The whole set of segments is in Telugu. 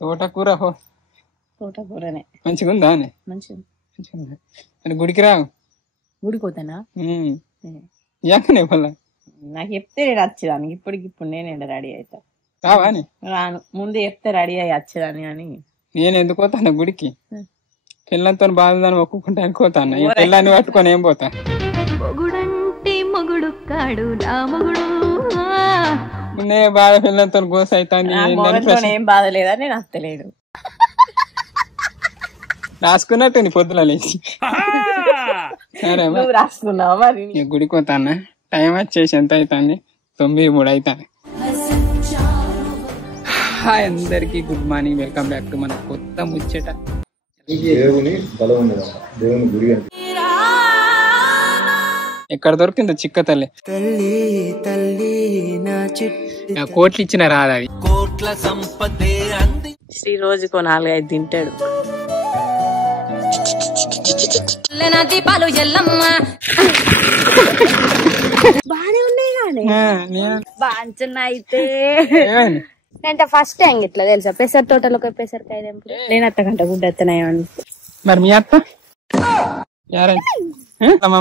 తోటకూర తోటకూరనే మంచిగా ఉందా అని మంచిగా అని గుడికి రావు గుడికి పోతానా యాకనే పల్ల నాకు చెప్తే నేను వచ్చేదాన్ని ఇప్పుడు నేను రెడీ అవుతా రావా అని రాను ముందు చెప్తే రెడీ అయ్యి వచ్చేదాన్ని అని నేను ఎందుకు పోతాను గుడికి పిల్లలతో బాగుందని ఒప్పుకుంటానికి పోతాను పిల్లని పట్టుకొని ఏం పోతా నే బాధ పిల్లలతో గోస అవుతాను ఏం బాధ లేదని నేను వస్తలేడు రాసుకున్నట్టు నీ పొద్దుల లేచి సరే రాసుకున్నావు మరి గుడికి పోతానా టైం వచ్చేసి ఎంత అవుతుంది 9:03 అవుతాను. హాయ్ అందరికి good morning, welcome back to మన కొత్త ముచ్చట. ఎక్కడ దొరికిందో చిక్క తల్లి కోట్లు ఇచ్చిన రాదు అది కోట్ల సంపదే అంది. శ్రీ రోజుకో 4-5 తింటాడు. బానే ఉన్నాయి కానీ బాగున్నాయితే అంటే ఫస్ట్ టైం ఇట్లా తెలుసా పెసర తోటలో పెసరకాయ నేను అత్తకంట గుడ్డ ఎత్తనాయని. మరి మీ అత్త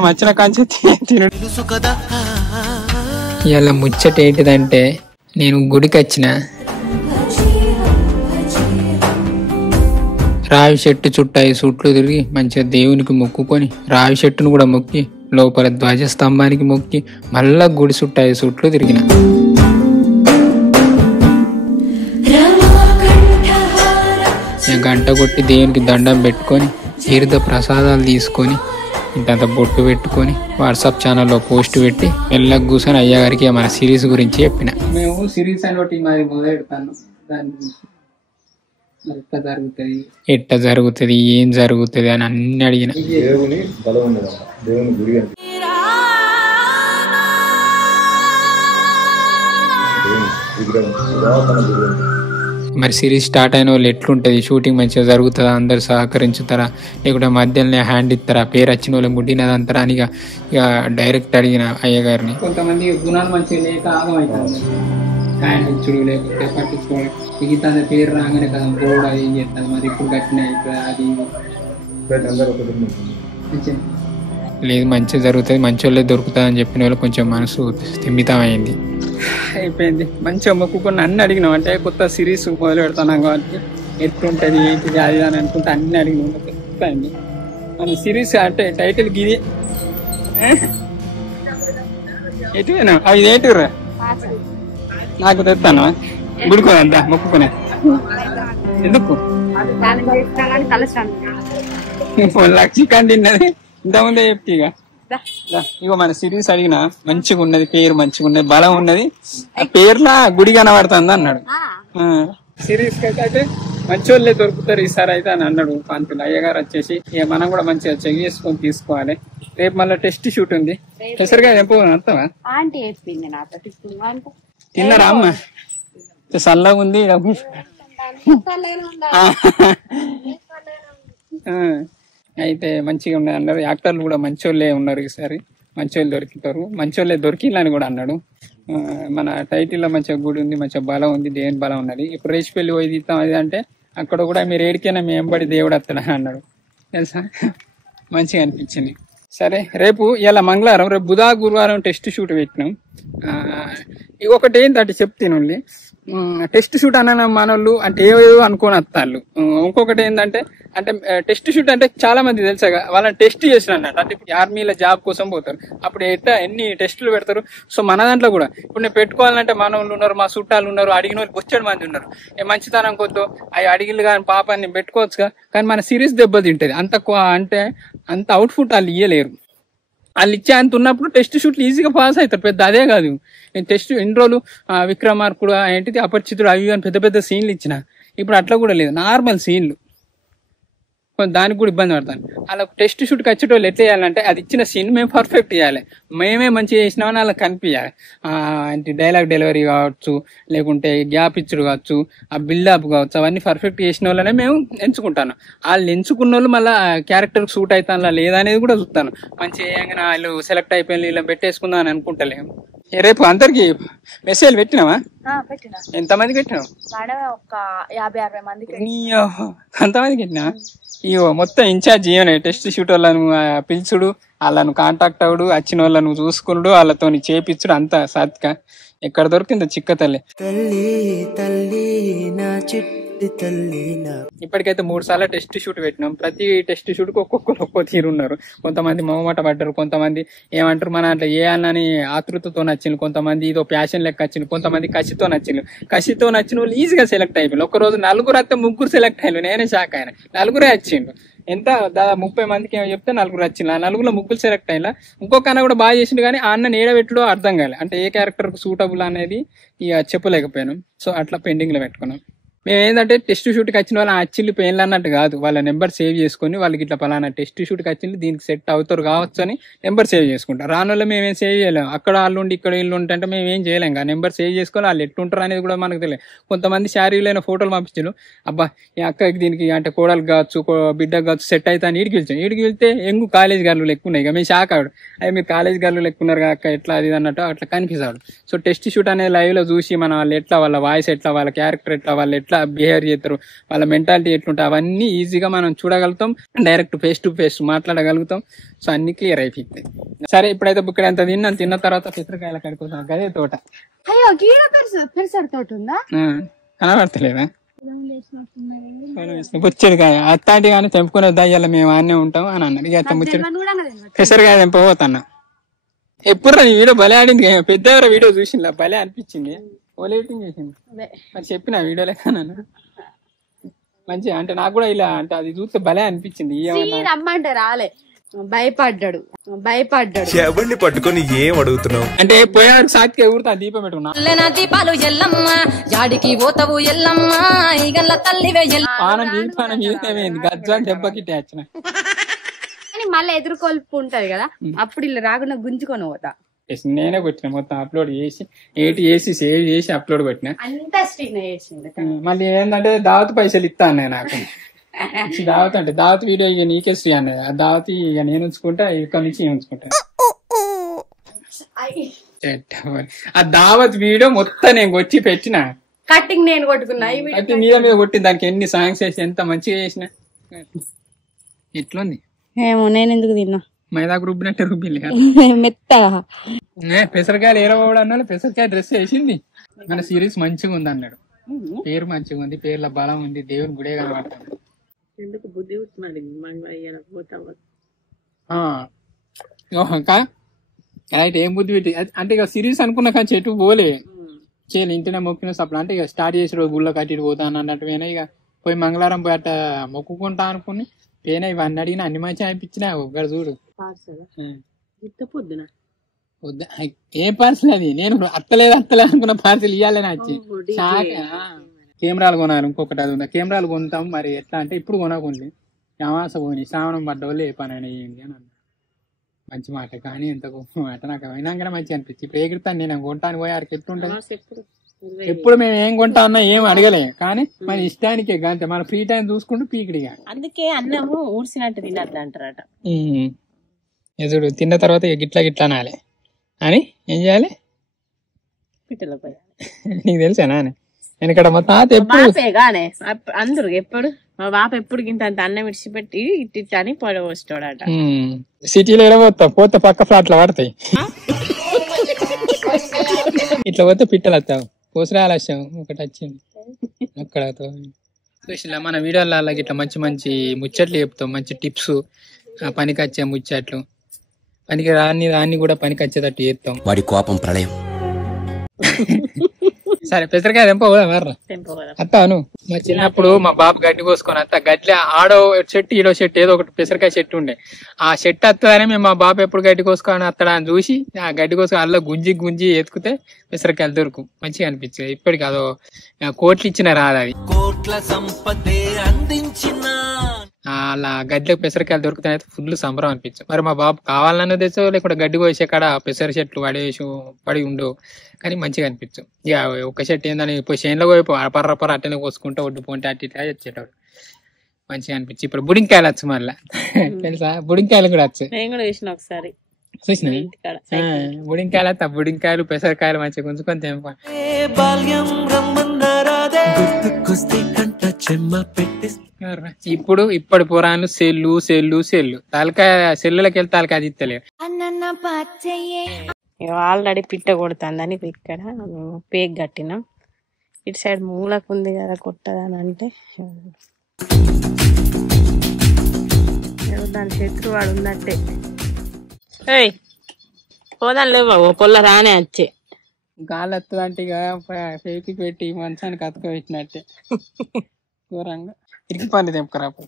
వచ్చిన కాంచి తెలుసు కదా. ఇలా ముచ్చట ఏంటిదంటే నేను గుడికి వచ్చిన రావి చెట్టు చుట్టూ 5 చుట్లు తిరిగి మంచిగా దేవునికి మొక్కుకొని రావి చెట్టును కూడా మొక్కి లోపల ధ్వజస్తంభానికి మొక్కి మళ్ళా గుడి చుట్టూ 5 చుట్లు తిరిగిన. గంట కొట్టి దేవునికి దండం పెట్టుకొని తీర్థ ప్రసాదాలు తీసుకొని ఇంతంత బొట్టు పెట్టుకొని వాట్సాప్ ఛానల్లో పోస్ట్ పెట్టి వెళ్ళకు కూర్చొని అయ్యగారికి మన సిరీస్ గురించి చెప్పిన. మేము సిరీస్ అని ఒకటి మరి మొదలెడతాను. దాని గురించి ఎట్లా జరుగుతుంది ఏం జరుగుతుంది అని అన్ని అడిగిన. మరి సిరీస్ స్టార్ట్ అయిన వాళ్ళు ఎట్లుంటది, షూటింగ్ మంచిగా జరుగుతుందా, అందరు సహకరించుతారా లేకుంటే మధ్యలోనే హ్యాండ్ ఇస్తారా, పేరు వచ్చిన వాళ్ళు ముట్టినదంటారా అని ఇక డైరెక్ట్ అడిగిన అయ్యగారిని. కొంతమంది గుణాలు మంచిగా లేక ఆగమవుతుంది, హ్యాండ్ ఇచ్చుడు లేకపోతే పట్టించుకోవడం, మిగతా పేరు రాగానే కదా బోర్డు అది ఏం చేస్తారు. మరి ఇప్పుడు కట్టిన అది లేదు మంచిగా జరుగుతుంది, మంచి వాళ్ళే దొరుకుతుంది అని చెప్పిన వాళ్ళు కొంచెం మనసు స్థిమితమైంది. అయిపోయింది మంచిగా మొక్కుకుని అన్ని అడిగినాం. అంటే కొత్త సిరీస్ మొదలు పెడతాం కాబట్టి ఎట్లుంటుంది ఏంటిది అది అని అనుకుంటే అన్ని అడిగినాం. మన సిరీస్ అంటే టైటిల్ గిది ఎటువేనా అవి ఏంటిరా నాకు తెస్తాను గుడికోదంతా మొక్కుకునే ఎందుకు చికెన్ తిన్నది ఇంతకుముందే చెప్తే ఇగో మన సిరీస్ అడిగిన మంచిగా ఉన్నది, పేరు మంచిగా ఉన్నది, బలం ఉన్నది, ఆ పేర్లా గుడి కనబడుతుంది అన్నాడు. సిరీస్ కి అయితే మంచి వాళ్ళే దొరుకుతారు ఈసారి అయితే అని అన్నాడు పంతులు. అయ్యగారు వచ్చేసి ఇక మనం కూడా మంచిగా చెక్ చేసుకొని తీసుకోవాలి. రేపు మళ్ళీ టెస్ట్ షూట్ ఉంది. పెసరగా ఎప్పుడు వస్తావా? తిన్నారా అమ్మ? చల్లగా ఉంది. అయితే మంచిగా ఉన్నది అన్నారు. యాక్టర్లు కూడా మంచి వాళ్ళే ఉన్నారు ఈసారి, మంచి వాళ్ళు దొరుకుతారు, మంచి వాళ్ళే దొరికిందని కూడా అన్నాడు. మన టైటిల్లో మంచిగా గుడి ఉంది, మంచిగా బలం ఉంది, దేవుని బలం ఉన్నది. ఇప్పుడు రేచిపల్లి పోయి తీస్తాం అది అంటే అక్కడ కూడా మీరు ఏడికైనా మేము ఎంబడి దేవుడు వస్తాడా అన్నాడు తెలుసా. మంచిగా అనిపించింది. సరే రేపు ఇలా మంగళవారం, రేపు గురువారం టెస్ట్ షూట్ పెట్టినాం. ఒకటి ఏంటంటే చెప్తాను, టెస్ట్ షూట్ అన్న మనోళ్ళు అంటే ఏవేవో అనుకోని వస్తారు. ఇంకొకటి ఏంటంటే అంటే టెస్ట్ షూట్ అంటే చాలా మంది తెలుసా వాళ్ళని టెస్ట్ చేసిన అన్నట్టు. అంటే ఆర్మీలో జాబ్ కోసం పోతారు, అప్పుడు ఎన్ని టెస్టులు పెడతారు. సో మన దాంట్లో కూడా ఇప్పుడు నేను పెట్టుకోవాలంటే మన వాళ్ళు ఉన్నారు, మా చుట్టాలు ఉన్నారు, అడిగిన వాళ్ళు బొచ్చడి మంది ఉన్నారు. మంచితనం కొద్దో అవి అడిగిలు కానీ పాపాన్ని పెట్టుకోవచ్చుగా, కానీ మన సిరీస్ దెబ్బతింటది. అంటే అంత అవుట్పుట్ వాళ్ళు ఇయ్యలేరు. వాళ్ళు ఇచ్చే అంత ఉన్నప్పుడు టెస్ట్ షూట్లు ఈజీగా పాస్ అవుతారు. పెద్ద అదే కాదు, నేను టెస్ట్ ఇన్ని రోజులు విక్రమార్కుడు ఏంటిది అపరిచితుడు అవి అని పెద్ద పెద్ద సీన్లు ఇచ్చిన. ఇప్పుడు అట్లా కూడా లేదు, నార్మల్ సీన్లు. దానికి కూడా ఇబ్బంది పడతాను. అలా టెస్ట్ షూట్కి వచ్చేటోళ్ళు ఎట్లా చేయాలంటే అది ఇచ్చిన సీన్ మేము పర్ఫెక్ట్ చేయాలి, మేమే మంచిగా చేసినామని వాళ్ళకి కనిపించాలి. అంటే డైలాగ్ డెలివరీ కావచ్చు, లేకుంటే గ్యాప్ ఇచ్చుడు కావచ్చు, ఆ బిల్డప్ కావచ్చు, అవన్నీ పర్ఫెక్ట్ చేసిన వాళ్ళనే మేము ఎంచుకుంటాను. వాళ్ళు ఎంచుకున్న వాళ్ళు మళ్ళీ క్యారెక్టర్కి సూట్ అవుతాను లేదా అనేది కూడా చూస్తాను. మంచిగా వాళ్ళు సెలెక్ట్ అయిపోయి ఇలా పెట్టేసుకుందాం అని అనుకుంటలేము. రేపు అందరికి మెసేజ్ పెట్టినావా? పెట్టినా. ఎంతమంది పెట్టినావు? ఒక 50-60 మందికి. అంతమందికి పెట్టినా? ఇగో మొత్తం ఇన్ఛార్జ్ ఇవ్వనే టెస్ట్ షూట్ వాళ్ళను పిలుచుడు, వాళ్ళను కాంటాక్ట్ అవుడు, వచ్చిన వాళ్ళను చూసుకున్నాడు, వాళ్ళతో చేపించుడు అంతా సాత్క. ఎక్కడ దొరికిందో చిక్క తల్లి. ఇప్పటికైతే 3 సార్లు టెస్ట్ షూట్ పెట్టినాం. ప్రతి టెస్ట్ షూట్ కు ఒక్కొక్క తీరు ఉన్నారు. కొంతమంది మొహమాట పడ్డారు, కొంతమంది ఏమంటారు మన అంటే ఏ అన్నని ఆతృతతో నచ్చింది, కొంతమంది ఇదో ప్యాషన్ లెక్క వచ్చింది, కొంతమంది కసితో నచ్చింది. కసితో నచ్చిన వాళ్ళు ఈజీగా సెలెక్ట్ అయిపోయింది. ఒక్కరోజు 4 వస్తే 3 సెలెక్ట్ అయ్యారు. నేనే షాక్ అయినా. 4 వచ్చిండు. ఎంత దాదాపు 30 మందికి ఏమో చెప్తే 4 వచ్చింది. ఆ 4లో 3 సెలెక్ట్ అయినా. ఇంకొక అన్న కూడా బాగా చేసిండు, కానీ ఆ అన్న ఏడబెట్టుడో అర్థం కాలే. అంటే ఏ క్యారెక్టర్ కు సూటబుల్ అనేది ఇక చెప్పలేకపోయాను. సో అట్లా పెండింగ్ లో పెట్టుకున్నాం. మేము ఏంటంటే టెస్ట్ షూట్కి వచ్చిన వాళ్ళు వచ్చిల్లు పెయిన్లు అన్నట్టు కాదు, వాళ్ళ నెంబర్ సేవ్ చేసుకుని వాళ్ళకి ఇట్లా పలానా టెస్ట్ షూట్కి వచ్చింది దీనికి సెట్ అవుతారు కావచ్చు అని నెంబర్ సేవ్ చేసుకుంటాం. రానుల్లో మేమేం సేవ్ చేయలేము. అక్కడ వాళ్ళు ఉండి ఇక్కడ వీళ్ళు ఉంటే మేము ఏం చేయలేం. ఆ నెంబర్ సేవ్ చేసుకొని వాళ్ళు ఎట్టుంటారు అనేది కూడా మనకు తెలియదు. కొంతమంది శారీలైన ఫోటోలు పంపించారు. అబ్బా ఈ అక్కకి దీనికి అంటే కోడలు కావచ్చు బిడ్డకు కావచ్చు సెట్ అయితే అని ఈడికి పిలిచాను. ఈడికి వెళ్తే ఎంగు కాలేజ్ గర్లు లెక్క ఉన్నాయి. ఇక మేము షాక్ ఆడు, అదే మీరు కాలేజ్ గర్లు లెక్కున్నారు అక్క ఎట్లా అది అన్నట్టు అట్లా కన్ఫ్యూజ్ ఆడు. సో టెస్ట్ షూట్ అనేది లైవ్ లో చూసి మన వాళ్ళు ఎట్లా, వాళ్ళ వాయిస్ ఎట్లా, వాళ్ళ క్యారెక్టర్ ఎట్లా, వాళ్ళు ఎట్లా బిహేవియర్ చేస్తారు, వాళ్ళ మెంటాలిటీ ఎట్లుంటాయి అవన్నీ ఈజీగా మనం చూడగలుగుతాం. డైరెక్ట్ ఫేస్ టు ఫేస్ మాట్లాడగలుగుతాం. సో అన్ని క్లియర్ అయిపోయింది. సరే ఇప్పుడైతే ఇక్కడ ఎంత తిన్న తర్వాత పెసరకాయల కడుకుంటాం. గదే తోట. అయ్యో గీడ పెసర తోట ఉందా? కనబడతలేదా? ముచ్చడి కాయ అత్తాంటి కానీ తెంపుకునే దయ్యాల మేము ఆనే ఉంటాం అని అన్నారు. ఇక ముచ్చడి పెసరకాయ తెంపబోతున్నా. ఎప్పుడు నీ వీడియో భలే ఆడింది. పెద్ద వీడియో చూసిందా? భలే అనిపించింది. ఓలేటింగ్ చేసింది మరి చెప్పిన వీడియో లెక్క మంచిగా. అంటే నాకు కూడా ఇలా అంటే అది చూస్తే భలే అనిపించింది. రమ్మంటే రాలే, భయపడ్డాడు. ఎవరిని పట్టుకొని ఏం అడుగుతున్నావు అంటే పోయాడు సాకి ఎవరితో దీపం పెట్టుకున్నా దీపాలు ఎల్లమ్మా యాడికి పోతావు ఎల్లమ్మా ఈగల్ల తల్లివే పానం మీదనేమైంది గజ్జా దెబ్బకి వచ్చిన. కానీ మళ్ళీ ఎదుర్కొల్పు ఉంటది కదా, అప్పుడు ఇలా రాకుండా గుంజుకొని పోతా. నేనే కొట్టిన మొత్తం అప్లోడ్ చేసి సేవ్ చేసి అప్లోడ్ కొట్టిన. అంతా స్ట్రీన్ చేసింది. మళ్ళీ ఏంటంటే దావత్ పైసలు ఇస్తా అన్నాయి నాకు. దావత్ అంటే దావత్ వీడియో ఇక నీకే శ్రీ అన్నది. ఆ దావత్ ఇక నేను ఉంచుకుంటా, ఇక్కడ నుంచి ఉంచుకుంటా. ఆ దావత్ వీడియో మొత్తం నేను కొట్టి పెట్టిన. కట్టింగ్ నేను కొట్టుకున్నా. మీద కొట్టి దానికి ఎన్ని సాంగ్స్ వేసి ఎంత మంచిగా చేసిన. ఎట్లుంది ఏమో, నేను ఎందుకు తిన్నా? మైదాకు రుబ్బినట్టే రుబ్బిలే మెత్తగా. పెసరకాయలు ఏరవడం అన్నాడు. పెసరకాయ డ్రెస్ వేసింది. మన సిరీస్ మంచిగా ఉంది అన్నాడు. పేరు మంచిగా ఉంది, పేర్ల బలం ఉంది, దేవుని గుడే కనబడుతుంది. రైట్, ఏం బుద్ధి పెట్టి అంటే ఇక సిరీస్ అనుకున్నా కానీ చెట్టు పోలే చేయలే. ఇంటినే మొక్కిన సప్ల అంటే ఇక స్టార్ట్ చేసి రోజు గుళ్ళో కట్టి పోతాను అన్నట్టు పోయినా. ఇక పోయి మంగళవారం పోయి అట్ట మొక్కుకుంటా అనుకుని పోయినా. ఇవన్నీ అడిగిన అన్ని మంచిగా అనిపించినా. ఒక్కడు చూడు వద్దా ఏం పార్సల్ అది. నేను అత్తలేదు అనుకున్న పార్సల్ ఇవ్వాలని వచ్చి కెమెరాలు కొనాలి. ఇంకొకటి అది ఉందా, కెమెరాలు కొంటాం. మరి ఎట్లా అంటే ఇప్పుడు కొనకుంది అమాస పోయి శ్రావణం పడ్డవాళ్ళు ఏ పని అయినా ఏంటి అని అన్నా. మంచి మాట కానీ ఎంత గొప్ప మాట. నాకు అయినాకనే మంచిగా అనిపించింది. ఇప్పుడు ఎగురుతాను నేను కొంటాను పోయి ఆడికి ఎట్లుంటది. ఎప్పుడు మేము ఏం కొంటా ఉన్నా ఏం అడగలే, కానీ మన ఇష్టానికే అంతే. మన ఫ్రీ టైం చూసుకుంటూ పీకిడిగా. అందుకే అన్నము ఊడ్చినట్టు తినద్దు అంటారట. ఎదుడు తిన్న తర్వాత గిట్లా అనాలి అని ఏం చేయాలి? పిట్టలో పోయి నీకు తెలుసానా? వెనకడ మా తాత ఎప్పుడుగానే అందరు ఎప్పుడు మా బాప ఎప్పుడు గింత అంత అన్నం విడిచిపెట్టి ఇట్ట అని పడవస్తాడట. సిటీలో వెళ్ళబోతా పోతే పక్క ఫ్లాట్లు పడతాయి. ఇట్లా పోతే పిట్టలు వస్తావు. పోసరాలు వచ్చాం ఒకటి వచ్చింది అక్కడ. మన వీడియోలలో ఇట్లా మంచి మంచి ముచ్చట్లు చెప్తాం, మంచి టిప్స్, పనికి వచ్చే ముచ్చట్లు, పనికి రాన్ని కూడా పనికి వచ్చేటట్టు చేస్తాం. వాడి కోపం ప్రళయం. సరే పెసరకాయ అత్తాను. మా చిన్నప్పుడు మా బాబు గడ్డి కోసుకొని అత్త గడ్డి ఆడో చెట్టు ఈడో చెట్టు ఏదో ఒకటి పెసరకాయ చెట్టు ఉండే. ఆ చెట్టు అత్తదని మేము మా బాబు ఎప్పుడు గడ్డి కోసుకొని అత్తడా అని చూసి ఆ గడ్డి కోసుకొని అల్ల గుంజి ఎత్తుకుతే పెసరకాయలు దొరుకు మంచిగా అనిపించింది. ఇప్పటికి అదో కోట్లు ఇచ్చిన రాదు అది. కోట్ల సంపదే అందించిన అలా గడ్డలకు పెసరకాయలు దొరుకుతాయి. ఫుల్ సంబరం అనిపించింది. మరి మా బాబు కావాలన్నా తెచ్చో లేకుండా గడ్డి కోసే కాడ పెసర చెట్లు పడి ఉండవు, కానీ మంచిగా అనిపించు. ఇక ఒక చెట్టు ఏందని ఇప్పుడు చేనులో పోయి పర్ర అట్టనే కోసుకుంటా ఒడ్డుపోంటే అట్టి ఇట్లా వచ్చేటాడు. మంచిగా అనిపించి ఇప్పుడు బుడింకాయలు వచ్చు మళ్ళా తెలుసా? బుడింకాయలు కూడా వచ్చు. నేను కూడా వేసిన ఒకసారి. చూసిన బుడింకాయలు బుడింకాయలు పెసరకాయలు మంచిగా గుంజుకొని తెంప. ఇప్పుడు ఇప్పటి పురాణాలు సెల్లు సెల్లు సెల్లు తలకాయ సెల్లులకి వెళ్ళి తలకాయ తిత్తలేరు. ఆల్రెడీ పిట్ట కొడుతుందని ఇక్కడ పేక్ కట్టినాం. ఇటు సైడ్ మూలకు ఉంది కదా కొట్టదని అంటే దాని శత్రువు వాడు ఉన్నట్టే. ఏయ్ పోదాం లేవా ఓ పొల్ల రానే వచ్చే గాలి వస్తుంది ఇక పేకి పెట్టి మంచానికి అతుక పెట్టినట్టే ఘోరంగా ఇరికి పని తెంపకరాపు.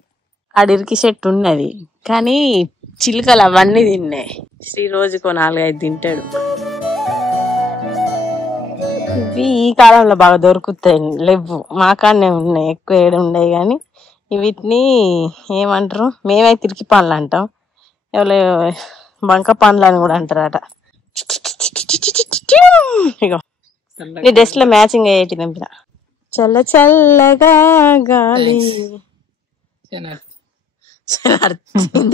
ఆడిరికి చెట్టు ఉన్నది కానీ చిలుకలు అవన్నీ తిన్నాయి. శ్రీ రోజుకో 4-5 తింటాడు. ఇవి ఈ కాలంలో బాగా దొరుకుతాయి. లేవు మా కాడనే ఉన్నాయి, ఎక్కువ ఏడు ఉన్నాయి కానీ వీటిని ఏమంటారు, మేమైతే తిరిగి పండ్లు అంటాం, ఎవరు బంక పండ్లు అని కూడా అంటారట. ఇగో నీ డ్రెస్ లో మ్యాచింగ్ అయ్యేటి నింపిన. చల్ల చల్లగా గాలి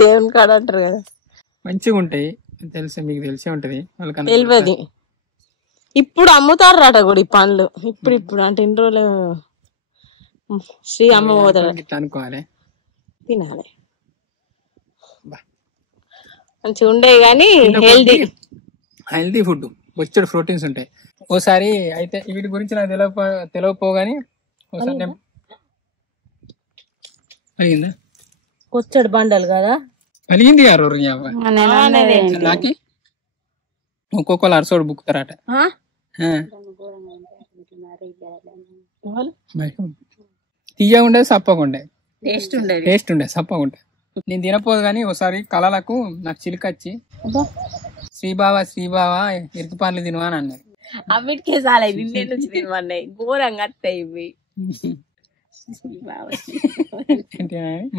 దేవుని కాడ అంటారు కదా, మంచిగా ఉంటాయి. తెలుసా మీకు తెలిసే ఉంటది వాళ్ళకన్నా తెలియదు. ఇప్పుడు అమ్ముతారట కూడా ఈ పండ్లు. ఇప్పుడు అంటే ఇన్ని రోజులు శ్రీ అమ్మ పోతాడు ఇట్లా అనుకోవాలి, తినాలి. మంచిగా ఉండే గానీ హెల్తీ ఫుడ్ బొచ్చడు ప్రోటీన్స్ ఉంటాయి. ఓసారి అయితే వీటి గురించి నాకు తెలియకపోగాని ఒకసారి నేను పలిగిందా కొచ్చడు బండలు కదా పలిగింది గారు నాకి ఒక్కొక్కరు అరసోడు బుక్కుతారట. తీయ ఉండేది సప్పకుండే టేస్ట్ ఉండే సప్పకుండే. నేను తినపోదు కానీ ఒకసారి కళలకు నాకు చిలుకొచ్చి శ్రీబావ ఇరుకు పండ్లు తినవా అని అన్నది. అవిటికే చాలా నిన్నే నుంచి తినమన్నాయి, ఘోరంగా వస్తాయి ఇవి.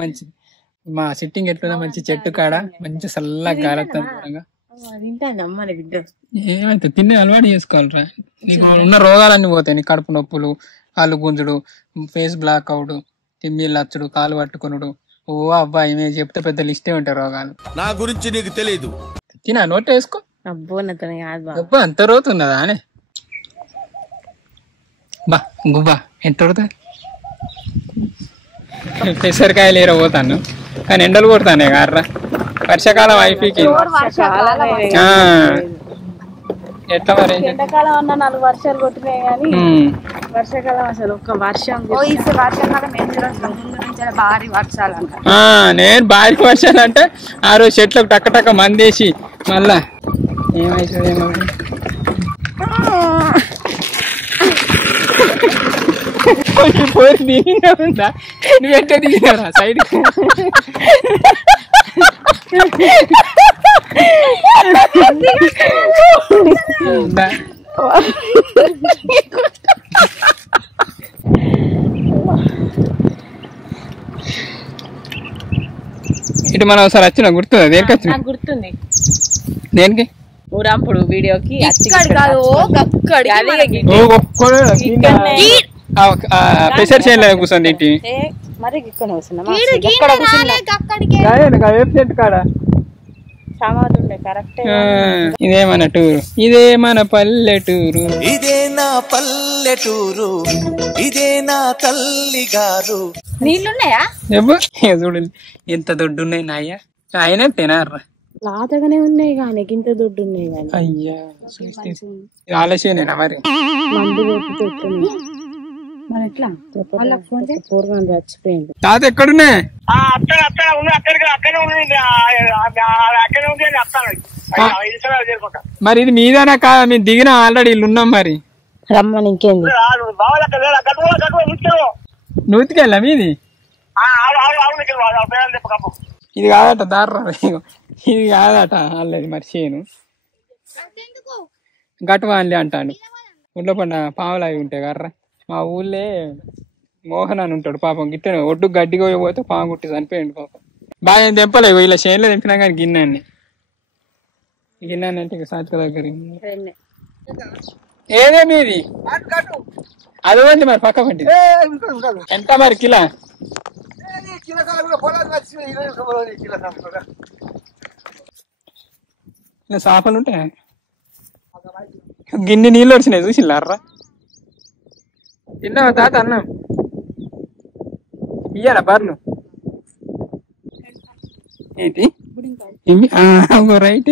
మంచి మా సిట్టింగ్ ఎట్లున్నా మంచి చెట్టు కాడ మంచి చల్లగా గాలొస్తుంది. ఏమైతే తినే అలవాటు చేసుకోవాలరా, నీకు ఉన్న రోగాలన్నీ పోతాయి. నీ కడుపు నొప్పులు, కాళ్ళు గుంజుడు, ఫేస్ బ్లాక్ అవుడు, తిమ్మిళ్ళు అచ్చుడు, కాలు పట్టుకునుడు, ఓ అబ్బాయి మేము చెప్తే పెద్ద లిస్టే ఉంటాయి రోగాలు. నా గురించి నీకు తెలీదు. తినా నోట్ వేసుకో. అబ్బో అంత రోతున్నదా అని బా గుబ్బా ఎంత పెసరకాయలు ఏరబోతాను కానీ ఎండలు కొడతానే కార్రా. వర్షాకాలం అయిపోయి ఎట్లా మరి ఎండాకాలం అన్న 4 వర్షాలు కొట్టినాయి కానీ వర్షాకాలం అసలు ఒక్క వర్షం భారీ వర్షాలు అంట. నేను భారీ వర్షాలు అంటే ఆ రోజు చెట్లకు టక్క మందేసి మళ్ళా ఏమైతుందేమో పోయి దిగినా ఉందా, నువ్వెంటే దిగినారా సైడ్ ఇటు మనం ఒకసారి వచ్చిన గుర్తుందా? దేనికి వచ్చిన? గుర్తుంది. దేనికి? ఊరంపుడు వీడియోకి ప్రెషర్ చేయలే కూర్చొని ఏంటి మరి ఇదే మన టూరు, ఇదే మన పల్లెటూరు, ఇదే నా పల్లెటూరు, ఇదే నా తల్లి గారు. నీళ్ళున్నాయా చూడండి ఎంత దొడ్డు ఉన్నాయి నాయ్యా. ఆయన తినారా లాతగానే ఉన్నాయి కానీ ఇంత దొడ్డు ఉన్నాయి కానీ. అయ్యా ఆలస్యనేనా మరి పూర్వం చచ్చిపోయింది. తాత ఎక్కడున్నాయి? మరి ఇది మీదేనా కాదా? మేము దిగిన ఆల్రెడీ ఇల్లు ఉన్నాం. మరి రమ్మని ఇంకేంది నూతికెళ్ళా మీది? ఇది కాదట దార, ఇది కాదట అల్లది మరి చేను గట్వాన్లే అంటాడు. ఒడ్లో పడిన పాములు అవి ఉంటాయి కర్రా. మా ఊళ్ళే మోహన్ అని ఉంటాడు పాపం, గిట్ట ఒడ్డు గడ్డిగా పోతే పాము కుట్టి చనిపోయింది పాపం. బాగా తెంపలేవు ఇలా చేనులో తెంపినా కానీ గిన్నె అంటే ఇక సాచిక దగ్గర ఏదేమి ఇది అదేంటి మరి పక్క పండి ఎంత మరి కిలా? ఇలా చేపలు ఉంటాయి. గిన్నె నీళ్ళు వచ్చినాయి చూసిల్లారా. తిన్నావా తాత అన్నం? ఇయ్యాలా బర్లు ఏంటి ఇవి? రైట్.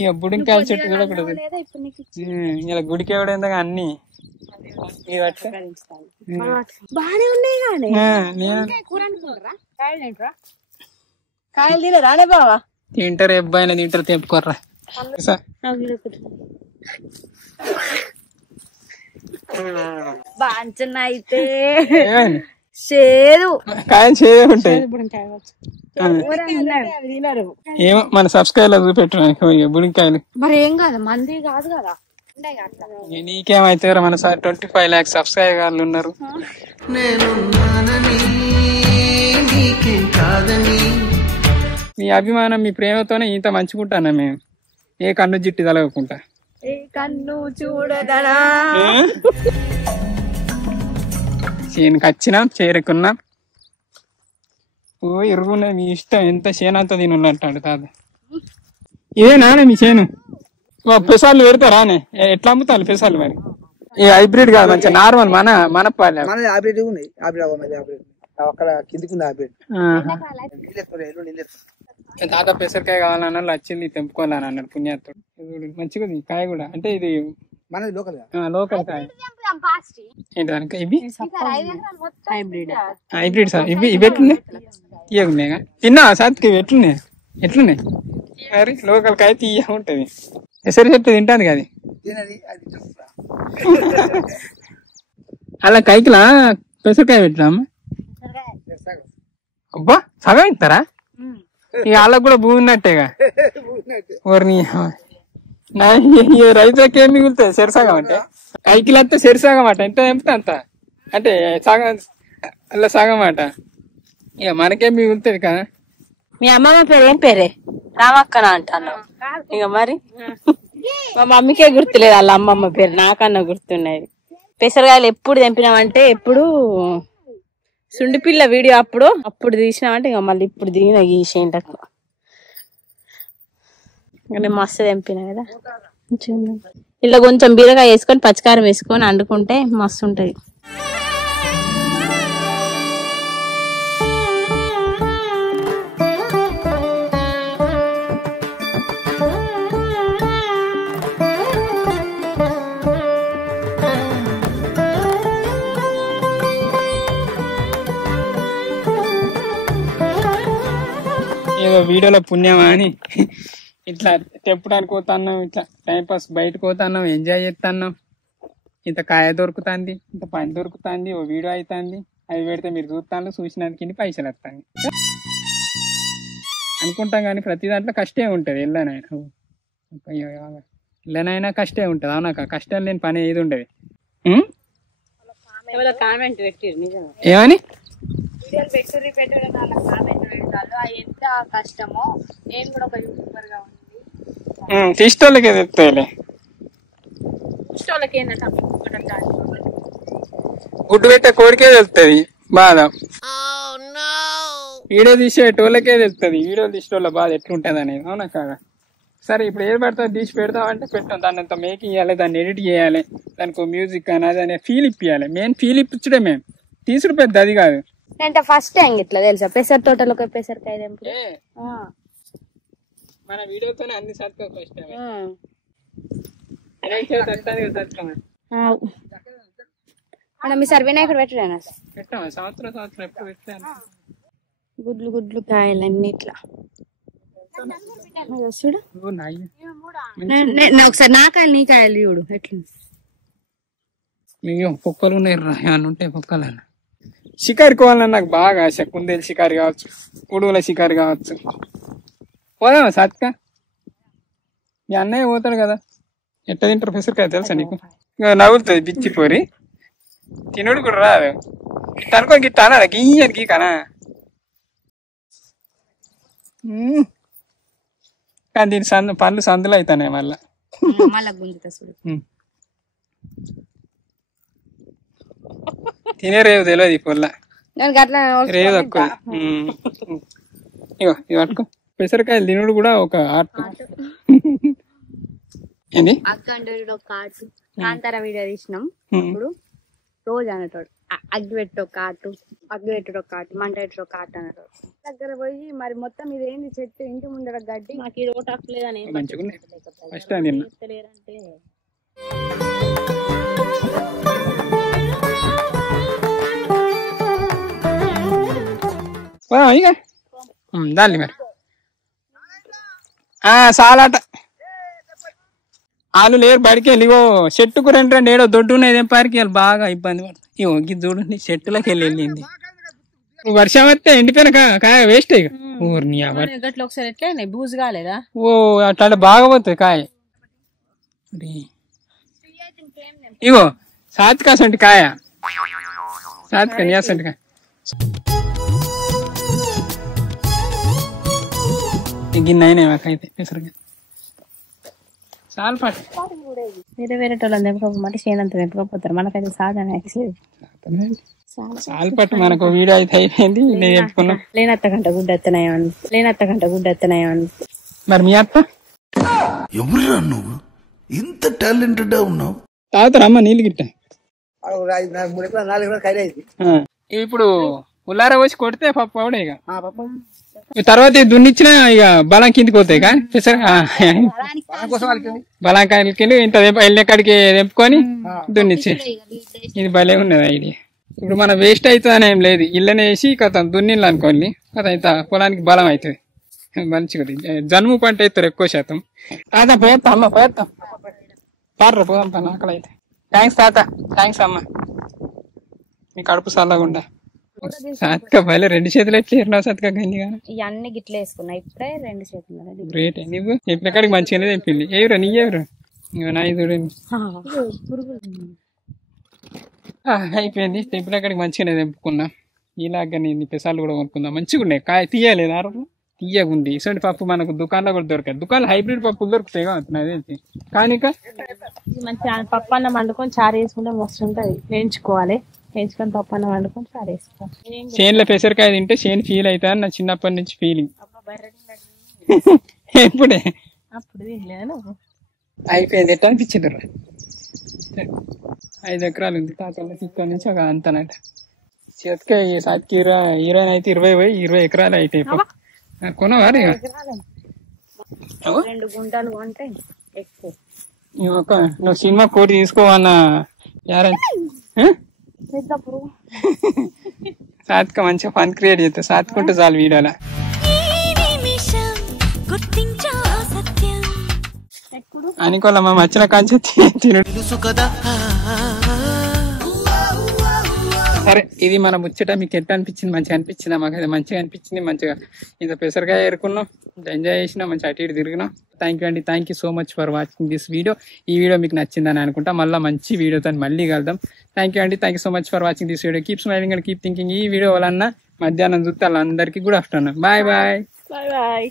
ఇక బుడింకాయల చెట్టు చూడకూడదు. ఇలా గుడికి ఎవడేందా అన్ని బానే ఉన్నాయి కానీ కాయలు తినరానే బావా? తింటారు, అబ్బాయినా తింటారు, తెంపుకోర్రా. బాంచన అయితే చేదు కాయలు చేదే ఉంటాయి. ఏమో మన సబ్స్క్రైబర్ చూపెట్టు బుడింకాయలు. మరి ఏం కాదు, మంది కాదు కదా. నీకేమైతే మన 25 lakhs సబ్స్క్రైబర్లు ఉన్నారు. మీ అభిమానం మీ ప్రేమతోనే ఇంత మంచుకుంటానా మేము. ఏ కన్ను జిట్టి తలగకుండా కన్ను చూడదనా. చేనుకి వచ్చినాం, చేరుకున్నాం. ఓ ఇరుగున్నది మీ ఇష్టం, ఎంత చేనంతా తిని ఉన్నట్టాడు తాత. ఇదే నానే మీ చేను? పెసాలు పెడతారానే? ఎట్లా అమ్ముతాను పెసాలు మరి? ఈ హైబ్రిడ్ కాదు, మంచిగా నార్మల్ మన పాలే. తాత పెసరకాయ కావాలన్నా వచ్చింది తెంపుకోవాలని అన్నాడు పుణ్యాత్తుడు. మంచిగా ఉంది కాయ కూడా. అంటే ఇది లోకల్ కాయ. ఏంటి ఇవి హైబ్రిడ్ సార్? ఇవి ఎట్లున్నాయి? తీయగున్నాయిగా. తిన్నావా సాత్కి? ఇవి ఎట్లున్నాయి మరి? లోకల్ కాయ తీయ ఉంటది. ఎసరి చెప్తే తింటాను కదా. అలా కైకిలా పెసరకాయ పెట్టినామా? అబ్బా సగం ఇస్తారా? ఇక వాళ్ళకు కూడా భూమి ఉన్నట్టేగా. ఓర్ని రైతులకి ఏం మిగులుతుంది? సెరసగం అంటే కైకిలు అంతా సెరసగం అట. ఎంత తెంపుతా అంత అంటే సగం అలా సగం అట. ఇక మనకేం మిగులుతుంది కదా. మీ అమ్మమ్మ పేరు ఏం పేరే? రామక్కన అంటాను. ఇక మరి మా మమ్మీకే గుర్తులేదు వాళ్ళ అమ్మమ్మ పేరు, నాకన్నా గుర్తున్నది. పెసరకాయలు ఎప్పుడు తెంపినామంటే ఎప్పుడు సుండిపిల్ల వీడియో అప్పుడు తీసినామంటే ఇక మళ్ళీ ఇప్పుడు దిగిన ఈ షేంటకు మస్తు తెంపినా కదా. ఇలా కొంచెం బీరకాయ వేసుకొని పచ్చికారం వేసుకొని వండుకుంటే మస్తు ఉంటది. ఏదో వీడియోలో పుణ్యమా అని ఇట్లా తెప్పడానికి పోతాన్నాం, ఇట్లా టైంపాస్ బయటకు పోతాన్నాం, ఎంజాయ్ చేస్తాన్నాం. ఇంత కాయ దొరుకుతుంది, ఇంత పని దొరుకుతుంది, ఓ వీడియో అవుతుంది. అవి పెడితే మీరు చూస్తాను, చూసినందుకు పైసలు వస్తాయి అనుకుంటాం. కానీ ప్రతి దాంట్లో కష్టే ఉంటుంది. ఎల్లనైనా కష్టే ఉంటుంది. అవునా? కష్టం లేని పని ఏది ఉండదు. ఏమని ఎంత కష్టమో నేను కూడా ఒక యూట్యూబర్ గా ఉంది. తీసుకోలేకే చెప్తాయిలే. గుడ్డు పెట్టే కోరికే తెలుస్తుంది బాధ. వీడియో తీసేటోళ్ళకే తెలుస్తుంది వీడియో తీసేటోళ్ళ బాధ ఎట్లుంటది అనేది. అవునా కాదా? సరే ఇప్పుడు ఏది పడతావు తీసి పెడతావంటే పెట్టాం. దాన్ని అంత మేకింగ్ చేయాలి, దాన్ని ఎడిట్ చేయాలి, దానికి మ్యూజిక్ అనేది అనే ఫీల్ ఇప్పియాలి. మెయిన్ ఫీల్ ఇప్పించడే మేము. తీసుడు పెద్ద అది కాదు. అంటే ఫస్ట్ టైం ఇట్లా తెలుసా పెసర తోటలో పెసరకాయ తెంపుడు. మన వీడియోతోనే అన్ని సత్తా ఫస్ట్ టైం. మనం ఈసారి వినాయకుడు పెట్టాను. పెట్టాము సంవత్సరం ఎప్పుడు పెట్టాను. గుడ్లు కాయలన్నీ ఇట్లా చూడు. ఒకసారి నా కాయలు నీ కాయలు చూడు ఎట్లా. మీకు పొక్కలు ఉన్నాయి రా, ఏమన్నా ఉంటాయి పొక్కలన్నా. షికారు కోవాలని నాకు బాగా ఆశ. కుందేలు షికారు కావచ్చు, ఉడుగుల షికారు కావచ్చు. పోదామా సాత్క? మీ అన్నయ్య పోతాడు కదా. ఎట్లా తింటారు పెసరకాయ తెలుసా నీకు? నవ్వుతుంది బిచ్చిపోరి. తినుడు కూడా రాదు. తనుకో గిట్ట అనాలి, గీయని గీకనా. కానీ దీని పళ్ళు సందులు అవుతాయి మళ్ళా. తినే రేవు తెలియదు ఈ పొల్ల. రేవు తక్కువ. ఇగో ఇది పట్టుకో. పెసరకాయలు తినుడు కూడా ఒక ఆర్ట్. ఏంది అక్కంటోడు ఒక ఆర్ట్. కాంతార వీడియో తీసినాం ఇప్పుడు రోజు అనేటోడు అగ్గి పెట్టు ఒక ఆటు, అగ్గి పెట్టుడు ఒక ఆటు, మంట పెట్టుడు ఒక ఆట అనేటోడు. దగ్గర పోయి మరి మొత్తం ఇదేంది చెట్టు ఇంటి ముందర గడ్డి మాకు ఈ రోడ్ ఆఫ్లేదని మంచిగా ఫస్ట్ అది తెలియరంటే ఇక దాన్ని మరి సాలాట వాళ్ళు లేరు బడికి వెళ్ళి ఇగో చెట్టుకు 2 ఏడో దొడ్డు ఉన్నాయి పారికి వాళ్ళు బాగా ఇబ్బంది పడుతుంది. ఇగో ఇది చూడండి చెట్టులోకి వెళ్ళింది. వర్షం వస్తే ఎండిపోయిన కాయ వేస్ట్ ఇక ఊరిని ఒకసారి ఎట్లా బూజు కాలేదా? ఓ అట్లా బాగా పోతుంది కాయ. ఇగో సాతికాసంటి కాయ, సాతికా నియాసంటి కాయ గిన్నె అయినాయి మాకైతే పెసరగా చాలా పాటు. వేరే వేరే వాళ్ళని తెంపుకోమంటే చేయనంత తెంపుకోపోతారు, మనకైతే సాధన చాలా పట్టు. మనకు వీడియో అయితే అయిపోయింది. నేను చెప్పుకున్నా లేనత్తకంట గుడ్డ ఎత్తనాయని. మరి మీ అత్త ఎవరురా నువ్వు ఇంత టాలెంటెడ్ ఉన్నావు? తాగుతారమ్మ నీళ్ళు గిట్ట. ఇప్పుడు ఉల్లార పోసి కొడితే పప్పు అవడే ఇక. తర్వాత దున్నిచ్చిన ఇక బలం కిందికి పోతాయి కా పెసర బలంకాయలకి ఇంత వెళ్ళినక్కడికి తెంపుకొని దున్నిచ్చి. ఇది భలే ఉన్నది ఐడియా. ఇప్పుడు మనం వేస్ట్ అవుతుంది ఏం లేదు, ఇళ్ళనే వేసి కథ దున్నిళ్ళు అనుకోండి కథ ఇంత పొలానికి బలం అవుతుంది మంచిగా. జనుము పంట అవుతారు ఎక్కువ శాతం. తాత పోయేస్తాం అమ్మ, పోయేస్తాం పార్రా పోదాం పని ఆకలి అయితే. థ్యాంక్స్ తాత, థ్యాంక్స్ అమ్మ, మీ కడుపు చల్లగుండా. సాత్క భలే 2 చేతులు ఎట్లా సత్క గంజి కానీ ఇవన్నీ గిట్ల వేసుకున్నా ఇప్పుడే 2 చేతులు. గ్రేట్. నువ్వు ఎప్పటికాడికి మంచిగానే తెంపింది. ఎవరు నీ ఎవరు నాయి చూడండి అయిపోయింది. తెంపినక్కడికి మంచిగానే తెంపుకున్నా. ఇలాగ నేను పెసాలు కూడా కొనుక్కుందా. మంచిగా ఉన్నాయి కాయ, తీయలేదు ఆరు తీయగుంది. ఇటువంటి పప్పు మనకు దుకాణంలో కూడా దొరకదు. దుకాణంలో హైబ్రిడ్ పప్పులు దొరుకుతాయి అదేంటి కానీ మంచిగా పప్పు అన్నం వండుకొని చారు వేసుకుంటే మస్తు ఉంటది. వేయించుకోవాలి, వేయించుకొని పప్పు అన్నం వండుకొని చారు వేసుకోవాలి. చేనులో పెసరకాయ తింటే చేను ఫీల్ అవుతా అని నా చిన్నప్పటి నుంచి ఫీలింగ్. ఎప్పుడే అప్పుడు తినలేదు. అయిపోయింది. ఎట్లా అనిపించింది? 5 ఎకరాలు ఉంది తాతలకి. ఇక్కడ నుంచి ఒక అంతనట చేతికి సాతికి 20 అయితే 20 ఎకరాలు అయితే కొనవారు. 2 గుంటలు కొంటే ఎక్కువ. నువ్వు సినిమా కోటి తీసుకోవన్నా సాతిక మంచిగా ఫన్ క్రియేట్ చేస్తా. సాతుకుంటే చాలు వీడియోలా. అనుకోలే మా వచ్చిన కాంచి తినడు కదా. సరే ఇది మన ముచ్చట. మీకు ఎట్లా అనిపించింది? మంచిగా అనిపించిందా? మాకు అయితే మంచిగా అనిపించింది. మంచిగా ఇంత పెసరకాయ ఏరుకున్నాం, ఎంజాయ్ చేసినా, మంచిగా అటు ఇటు తిరిగినాం. థ్యాంక్ యూ అండి. Thank you so much for watching this video. ఈ వీడియో మీకు నచ్చిందని అనుకుంటా. మళ్ళీ మంచి వీడియోతో మళ్ళీ కలుద్దాం. థ్యాంక్ యూ అండి. Thank you so much for watching this video. Keep smiling and keep thinking. ఈ వీడియో వలన మధ్యాహ్నం చూస్తే వాళ్ళందరికీ గుడ్ ఆఫ్టర్నూన్. Bye bye.